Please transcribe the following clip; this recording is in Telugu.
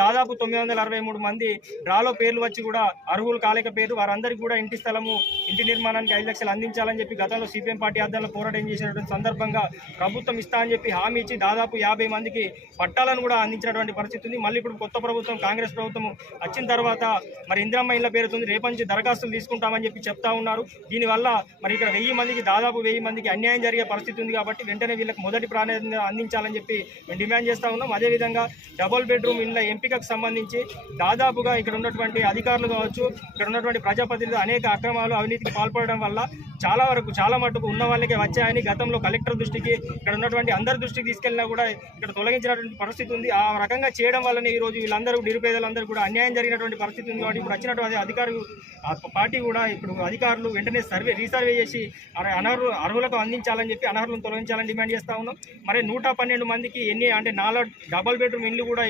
దాదాపు 963 మంది డ్రాలో పేర్లు వచ్చి కూడా అర్హులు కాలేక పేరు వారందరికీ కూడా ఇంటి స్థలము ఇంటి నిర్మాణానికి 5 లక్షలు అందించాలని చెప్పి గతంలో సిపిఎం పార్టీ ఆధ్వర్యంలో పోరాటం చేసినటువంటి సందర్భంగా ప్రభుత్వం ఇస్తా అని చెప్పి హామీ ఇచ్చి దాదాపు 50 మందికి పట్టాలను కూడా అందించినటువంటి పరిస్థితి ఉంది. మళ్ళీ ఇప్పుడు కొత్త ప్రభుత్వం కాంగ్రెస్ ప్రభుత్వం వచ్చిన తర్వాత మరి ఇందిరమ్మ ఇళ్ల పేరుతుంది రేపటి నుంచి దరఖాస్తులు తీసుకుంటామని చెప్పి చెప్తా ఉన్నారు. దీనివల్ల మరి ఇక్కడ 1000 మందికి దాదాపు 1000 మందికి అన్యాయం జరిగే పరిస్థితి ఉంది. కాబట్టి వెంటనే వీళ్ళకి మొదటి ప్రాధాన్యత అందించాలని చెప్పి మేము డిమాండ్ చేస్తూ ఉన్నాం. అదేవిధంగా డబుల్ బెడ్రూమ్ ఇళ్ల ఎంపికకు సంబంధించి దాదాపుగా ఇక్కడ ఉన్నటువంటి అధికారులు కావచ్చు, ఇక్కడ ఉన్నటువంటి ప్రజాప్రతినిధులు అనేక అక్రమాలు అవినీతికి పాల్పడడం వల్ల చాలా మటుకు ఉన్న వాళ్ళకే వచ్చాయని గతంలో కలెక్టర్ దృష్టికి ఇక్కడ ఉన్నటువంటి అందరి దృష్టికి తీసుకెళ్ళినా కూడా ఇక్కడ తొలగించినటువంటి పరిస్థితి ఉంది. ఆ రకంగా చేయడం వల్లనే ఈరోజు వీళ్ళందరూ నిరుపేదలందరూ కూడా అన్యాయం జరిగినటువంటి పరిస్థితి ఉంది. కాబట్టి ఇప్పుడు వచ్చినటువంటి అధికారులు పార్టీ కూడా ఇప్పుడు అధికారులు వెంటనే రీసర్వే చేసి అర్హులకు అందించాలని చెప్పి అనర్హులను తొలగించాలని డిమాండ్ చేస్తూ ఉన్నాం. మరి 112 మందికి ఎన్ని అంటే 4 డబుల్ బెడ్రూమ్ ఇల్లు కూడా